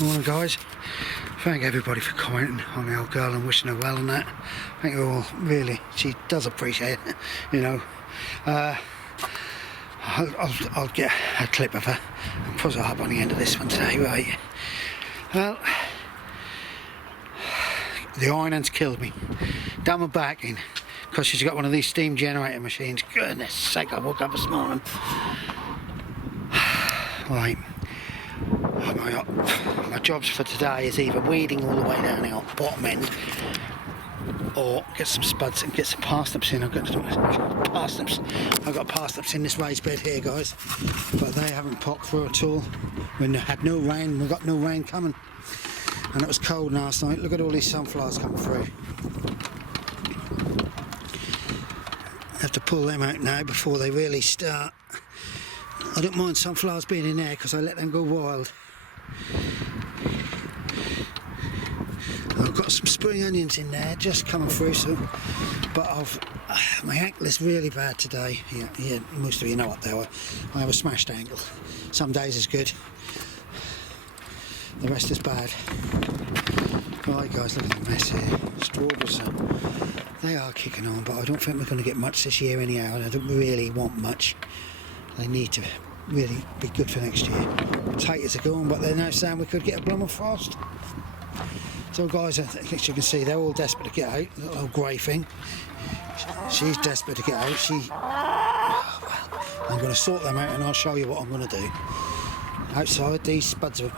Morning guys, thank everybody for commenting on the old girl and wishing her well and that. Thank you all, really, she does appreciate it, you know. I'll get a clip of her and put it up on the end of this one today, right? Well, the ironing's killed me. Done my back in because she's got one of these steam generator machines. Goodness sake, I woke up this morning. Right. My jobs for today is either weeding all the way down the bottom end or get some spuds and get some parsnips in. I've got parsnips in this raised bed here, guys, but they haven't popped through at all. We had no rain, we got no rain coming, and it was cold last night. Look at all these sunflowers coming through. I have to pull them out now before they really start. I don't mind sunflowers being in there because I let them go wild. I've got some spring onions in there just coming through, so but my ankle is really bad today. Yeah, most of you know up there I have a smashed ankle. Some days is good, the rest is bad. Right guys, look at the mess here. Strawberries, they are kicking on, but I don't think we're going to get much this year anyhow, and I don't really want much. They need to really be good for next year. Potatoes are gone, but they're now saying we could get a blum of frost. So guys, I think as you can see, they're all desperate to get out. The little old grey thing, she's desperate to get out. I'm going to sort them out and I'll show you what I'm going to do. Outside, these spuds are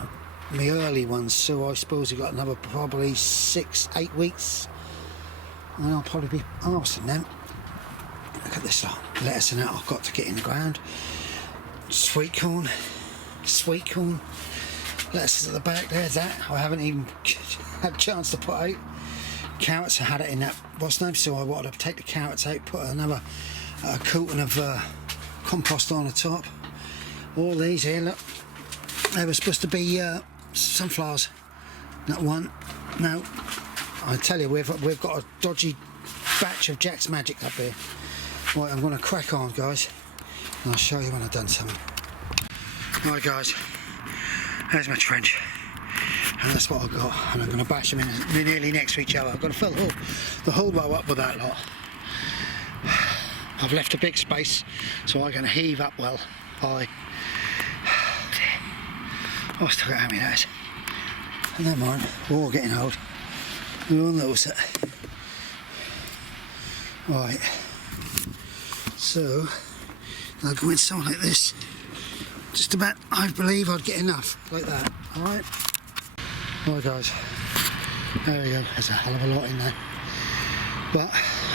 my early ones, so I suppose we've got another probably 6-8 weeks, and I'll probably be arsing them. Look at this lot, lettuce and that I've got to get in the ground. Sweet corn, lettuce at the back, there's that. I haven't even had a chance to put out. Carrots, I had it in that what's name, so I wanted to take the carrots out, put another coating of compost on the top. All these here, look, they were supposed to be sunflowers, not one. No, I tell you, we've got a dodgy batch of Jack's Magic up here. Right, I'm going to crack on, guys, and I'll show you when I've done something. Right, guys, there's my trench, and that's what I've got, and I'm going to bash them in nearly next to each other. I've got to fill the whole row up with that lot. I've left a big space, so I can heave up well. Oh, I still got how many that is. Never mind, we're all getting old. We all knows it. Right. So, I'll go in something like this. Just about, I believe I'd get enough, like that, alright? Right guys, there we go, there's a hell of a lot in there. But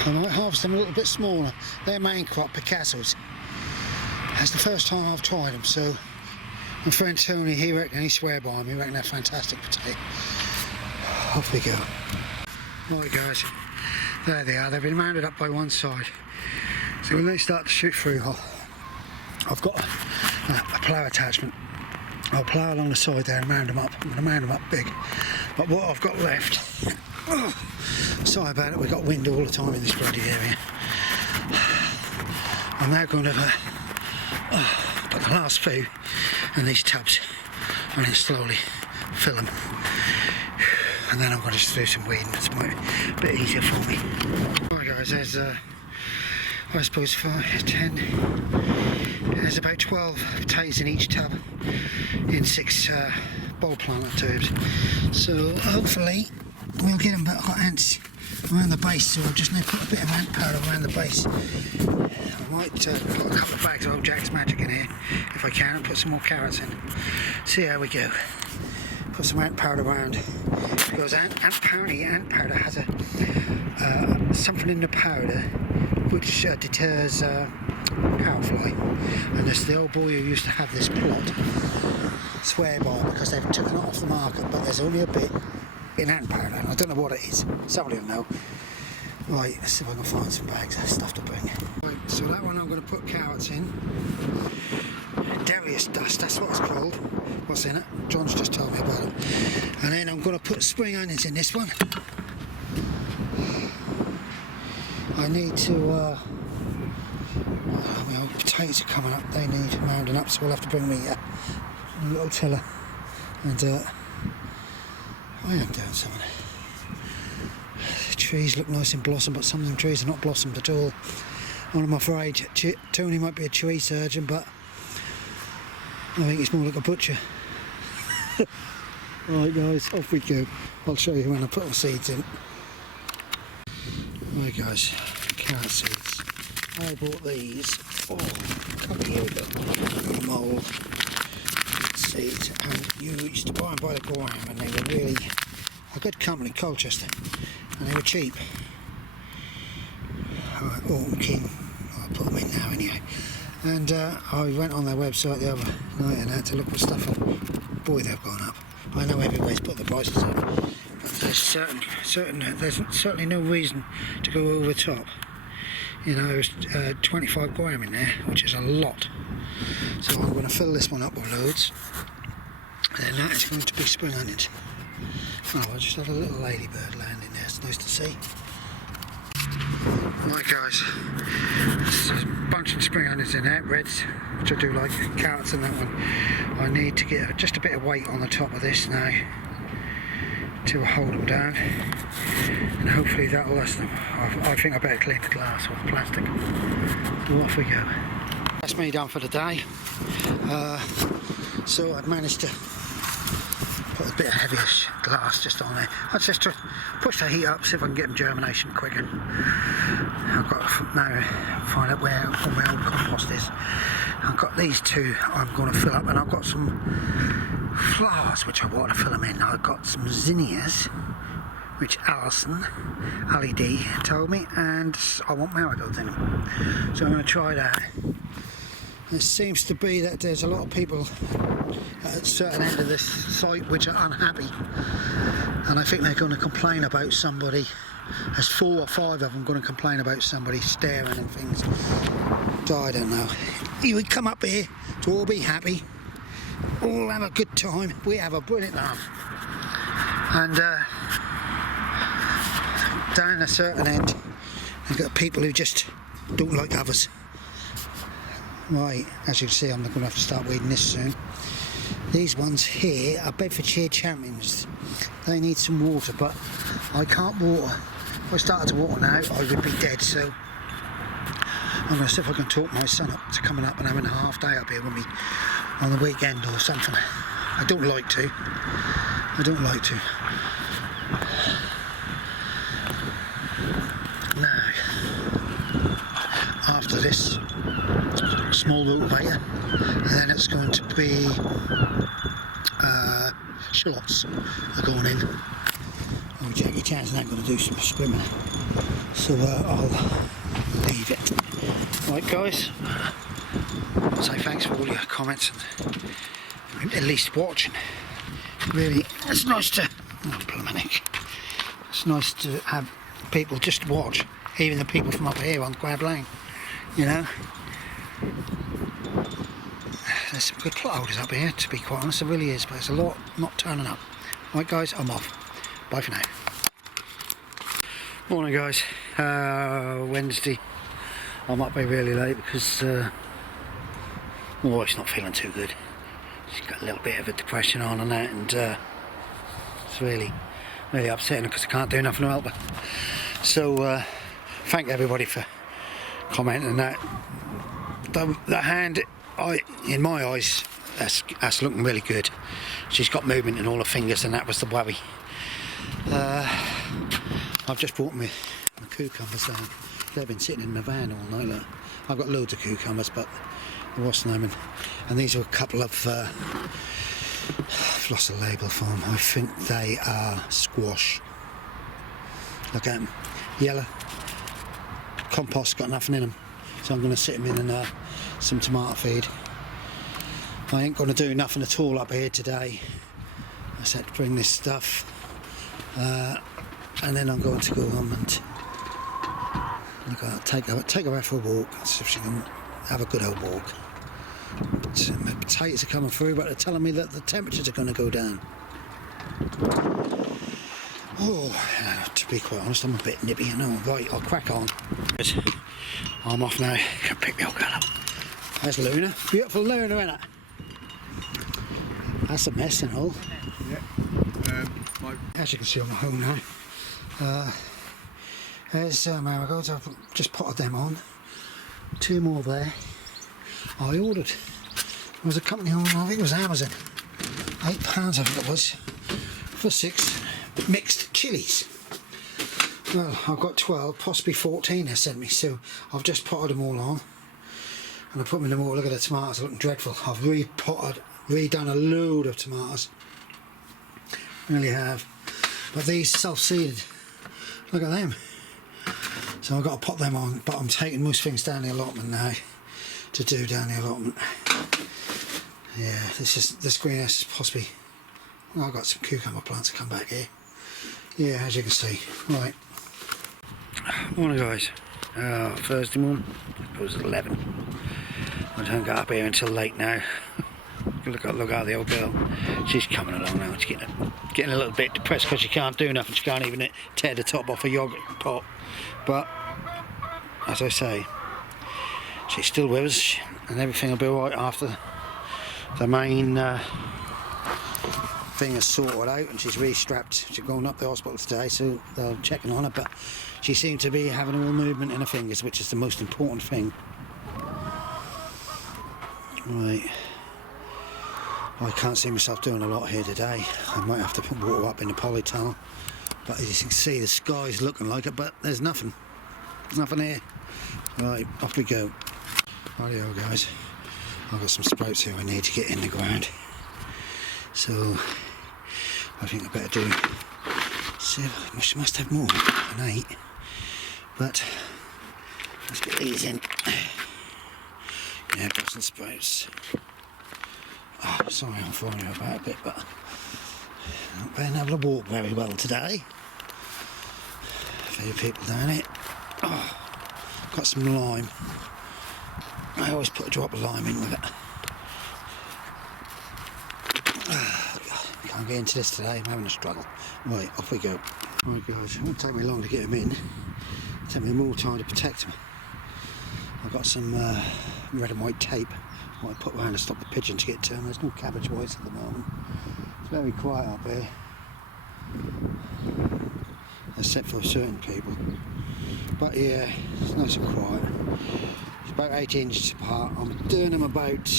I might harvest them a little bit smaller. They're main crop Picassos. That's the first time I've tried them, so my friend Tony, he swear by them, he reckon they're fantastic potato. Off we go. Right guys, there they are, they've been rounded up by one side. So when they start to shoot through, I've got a plough attachment. I'll plough along the side there and round them up. I'm going to round them up big. But what I've got left, sorry about it, we've got wind all the time in this bloody area. I'm now going to put the last few in these tubs and then slowly fill them. And then I'm going to just do some weeding. It's a bit easier for me. Right guys, there's I suppose 5, 10, there's about 12 potatoes in each tub in 6 bulb planter tubes. So hopefully we'll get them about hot ants around the base, so I'll just need to put a bit of ant powder around the base. I might put a couple of bags of old Jack's Magic in here if I can, and put some more carrots in. See how we go. Put some ant powder around, because apparently ant powder has something in the powder which deters powerfly, and this the old boy who used to have this plot swear by, because they've taken it off the market, but there's only a bit in ant powder, and I don't know what it is. Somebody will know. Right, let's see if I can find some bags of stuff to bring. Right, so that one I'm going to put carrots in. Darius dust, that's what it's called. What's in it? John's just told me about it. And then I'm going to put spring onions in this one. I need to, my potatoes are coming up, they need rounding up, so we'll have to bring me a little tiller and I am doing something. The trees look nice in blossom, but some of them trees are not blossomed at all. And I'm afraid Tony might be a tree surgeon, but I think he's more like a butcher. Right guys, off we go. I'll show you when I put the seeds in. Right guys, carrot seeds. I bought these, a couple of years ago, mould seeds, and you used to buy them by the gram, and they were really a good company, Colchester, and they were cheap. Autumn King, I'll put them in now anyway. And I went on their website the other night and had to look for stuff up. Boy, they've gone up. I know everybody's put the prices up, but there's certainly no reason to go over the top. You know, there's 25 gram in there, which is a lot. So I'm going to fill this one up with loads, and then that is going to be spring onions. Oh, I just had a little ladybird landing there. It's nice to see. Right guys, there's a bunch of spring onions in there, reds, which I do like, carrots in that one. I need to get just a bit of weight on the top of this now to hold them down, and hopefully that'll last them. I think I better clean the glass off the plastic. So off we go. That's me done for the day. So I've managed to put a bit of heaviest glass just on there. I just push the heat up, see if I can get them germination quicker. I've got to now find out where all my old compost is. I've got these two I'm going to fill up, and I've got some flowers which I want to fill them in. I've got some zinnias, which Ali D told me, and I want marigolds in them. So I'm going to try that. It seems to be that there's a lot of people at a certain end of this site which are unhappy, and I think they're going to complain about somebody. There's 4 or 5 of them going to complain about somebody staring and things. So I don't know. You would come up here to all be happy, all have a good time. We have a brilliant laugh, and down a certain end you've got people who just don't like others. Right, as you can see, I'm going to have to start weeding this soon. These ones here are Bedfordshire Champions. They need some water, but I can't water. If I started to water now, I would be dead, so I'm going to see if I can talk my son up to coming up and having a half day up here with me on the weekend or something. I don't like to. Now, after this, small rutabaga, and then it's going to be shallots are going in. Oh, Jackie Chan's now going to do some swimming, so I'll leave it. Right guys, I'll say thanks for all your comments and at least watching. Really, it's nice to, it's nice to have people just watch, even the people from up here on Grab Lane, you know. There's some good plot holders up here, to be quite honest, there really is, but there's a lot not turning up. Right guys, I'm off. Bye for now. Morning guys, Wednesday. I'm up here really late because my wife's not feeling too good. She's got a little bit of a depression on and that, and it's really upsetting because I can't do nothing to help her. So thank everybody for commenting that. The hand, in my eyes, that's looking really good. She's got movement in all her fingers, and that was the worry. I've just brought my cucumbers down. They've been sitting in my van all night. Look. I've got loads of cucumbers, but what's the name? And these are a couple of I've lost the label for them. I think they are squash. Look at them, yellow. Compost, got nothing in them, so I'm going to sit them in some tomato feed. I ain't going to do nothing at all up here today. I said to bring this stuff, and then I'm going to go home and take her out for a walk, see if she can have a good old walk. But my potatoes are coming through, but they're telling me that the temperatures are going to go down. Oh, to be quite honest, I'm a bit nippy, you know. Right, I'll crack on. I'm off now. Can pick the old girl up. There's Luna. Beautiful Luna, isn't it? That's a mess and all. Yeah. as you can see on my home now. There's marigolds. I've just potted them on. 2 more there. I ordered. There was a company on, I think it was Amazon. £8 I think it was, for 6 mixed chilies. Well, I've got 12, possibly 14 they sent me, so I've just potted them all on. And I put them in the mortar. Look at the tomatoes, looking dreadful. I've re-potted, redone a load of tomatoes. Really have. But these self-seeded, look at them. So I've got to pot them on, but I'm taking most things down the allotment now to do down the allotment. Yeah, this greenhouse is possibly, well, I've got some cucumber plants to come back here. Yeah, as you can see. Right. Morning guys. Thursday morning, it was 11. I don't get up here until late now. look at the old girl. She's coming along now. She's getting a little bit depressed because she can't do nothing. She can't even tear the top off a yogurt pot. But as I say, she's still with us, and everything will be alright after the main thing is sorted out and she's re-strapped. She's going up the hospital today, so they're checking on her, but she seemed to be having all movement in her fingers, which is the most important thing. Right, I can't see myself doing a lot here today. I might have to put water up in the polytunnel, but as you can see the sky's looking like it, but there's nothing. There's nothing here. Right, off we go. Rightio guys, I've got some sprouts here I need to get in the ground, so I think I better do. So I must have more than 8, but let's get these in. Yeah, got some sprouts. Oh, sorry I'm throwing you about a bit, but not been able to walk very well today. A few people down it. Oh, got some lime. I always put a drop of lime in with it. Can't get into this today, I'm having a struggle. Right, off we go. Right guys, it won't take me long to get them in. It'll take me more time to protect them. I've got some red and white tape I put around to stop the pigeon to get to them. There's no cabbage whites at the moment. It's very quiet up here, except for certain people. But yeah, it's nice and quiet. It's about 8 inches apart. I'm doing them about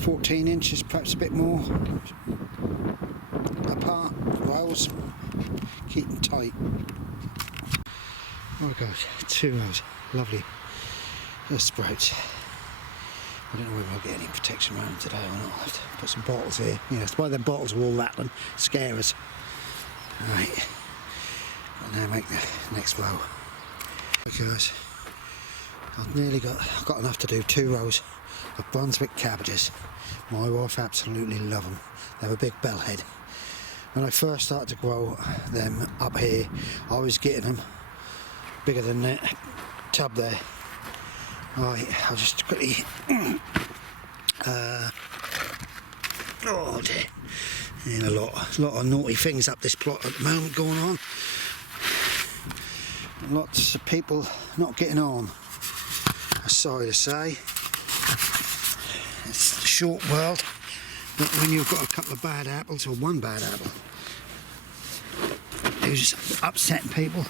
14 inches, perhaps a bit more apart. Rows, keep them tight. Oh god, 2 rows, lovely. There's sprouts. I don't know whether I'll get any protection around them today or not. I'll have to put some bottles here. Yeah, it's why the bottles are all rattling, scare us. Right, I'll now make the next row. Okay guys, I've got enough to do 2 rows of Brunswick cabbages. My wife absolutely love them. They have a big bell head. When I first started to grow them up here, I was getting them bigger than that tub there. Right, I'll just quickly oh dear. And a lot of naughty things up this plot at the moment going on. Lots of people not getting on. I'm sorry to say. It's a short world, but when you've got a couple of bad apples, or one bad apple, who's upsetting people,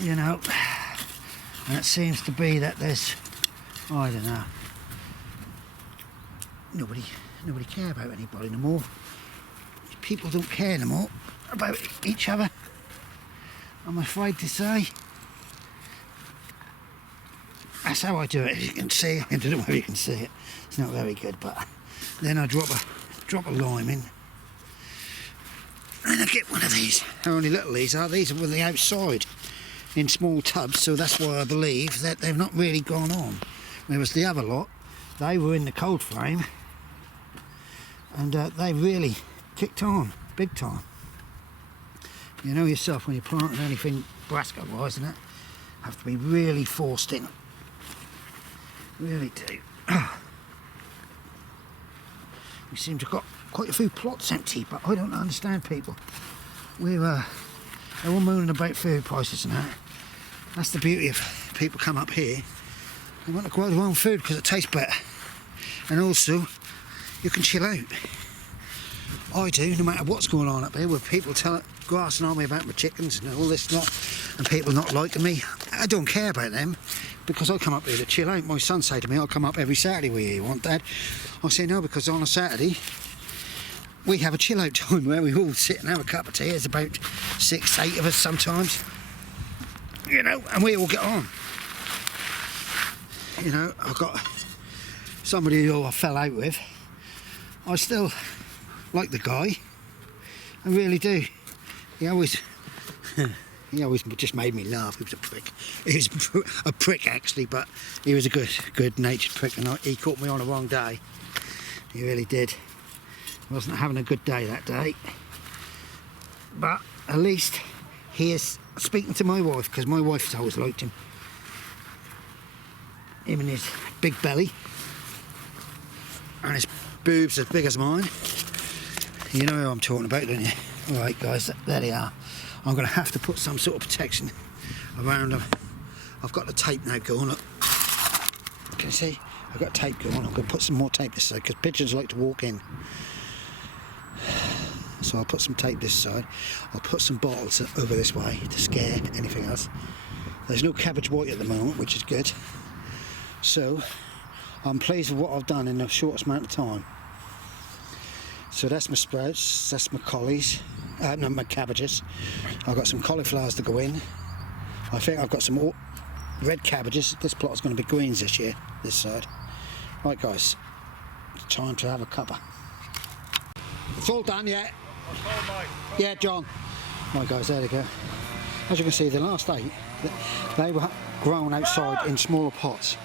you know, and it seems to be that there's, I don't know, nobody care about anybody no more. People don't care no more about each other, I'm afraid to say. That's how I do it, as you can see. I don't know whether you can see it. It's not very good, but then I drop a lime in, and I get one of these. How only little these are. These are with the outside in small tubs, so that's why I believe that they've not really gone on. Whereas the other lot, they were in the cold frame, and they really kicked on big time. You know yourself when you're planting anything brassica wise and that, have to be really forced in. Really do. We seem to have got quite a few plots empty, but I don't understand people. They're all moaning about food prices and that. That's the beauty of people come up here. They want to grow their own food because it tastes better. And also, you can chill out. I do, no matter what's going on up here, with people grassing on me about my chickens and all this lot, and people not liking me. I don't care about them, because I come up here to chill out. My son say to me, I'll come up every Saturday with you, want Dad? I say no, because on a Saturday, we have a chill out time where we all sit and have a cup of tea. There's about 6, 8 of us sometimes, you know, and we all get on. You know, I've got somebody who I fell out with. I still like the guy, I really do. He always just made me laugh. He was a prick. He was a prick actually, but he was a good-natured prick, and he caught me on the wrong day. He really did. I wasn't having a good day that day, but at least he is speaking to my wife, because my wife has always liked him. Him and his big belly and his boobs as big as mine. You know who I'm talking about, don't you? Alright guys, there they are. I'm going to have to put some sort of protection around them. I've got the tape now going. Look. Can you see? I've got tape going. I'm going to put some more tape this side, because pigeons like to walk in. So I'll put some tape this side. I'll put some bottles over this way to scare anything else. There's no cabbage white at the moment, which is good. So I'm pleased with what I've done in the shortest amount of time. So that's my sprouts, that's my collies, no, my cabbages. I've got some cauliflowers to go in. I think I've got some red cabbages. This plot is going to be greens this year, this side. Right guys, it's time to have a cuppa. It's all done, yeah? Yeah, John. Right guys, there they go. As you can see, the last 8, they were grown outside in smaller pots.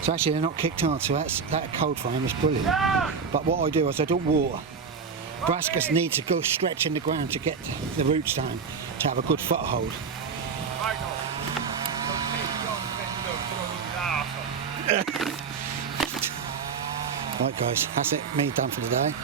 So actually they're not kicked on, so that cold frame is brilliant. But what I do is I don't water. Brassicas need to go stretch in the ground to get the roots down, to have a good foothold. Right guys, that's it, me done for the day.